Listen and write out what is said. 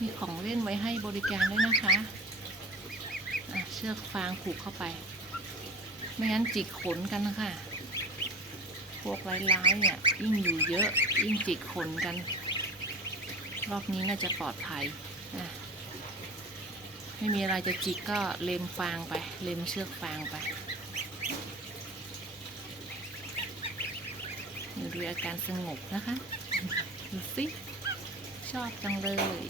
มีของเล่นไว้ให้บริการด้วยนะคะะเชือกฟางผูกเข้าไป ไม่งั้นจิกขนกันนะคะพวกร้ายๆเนี่ยยิ่งอยู่เยอะยิ่งจิกขนกัน รอบนี้น่าจะปลอดภัยนะไม่มีอะไรจะจิกก็เล็มฟางไป เล็มเชือกฟางไปดูอาการสงบนะคะ ดูสิ ชอบจังเลย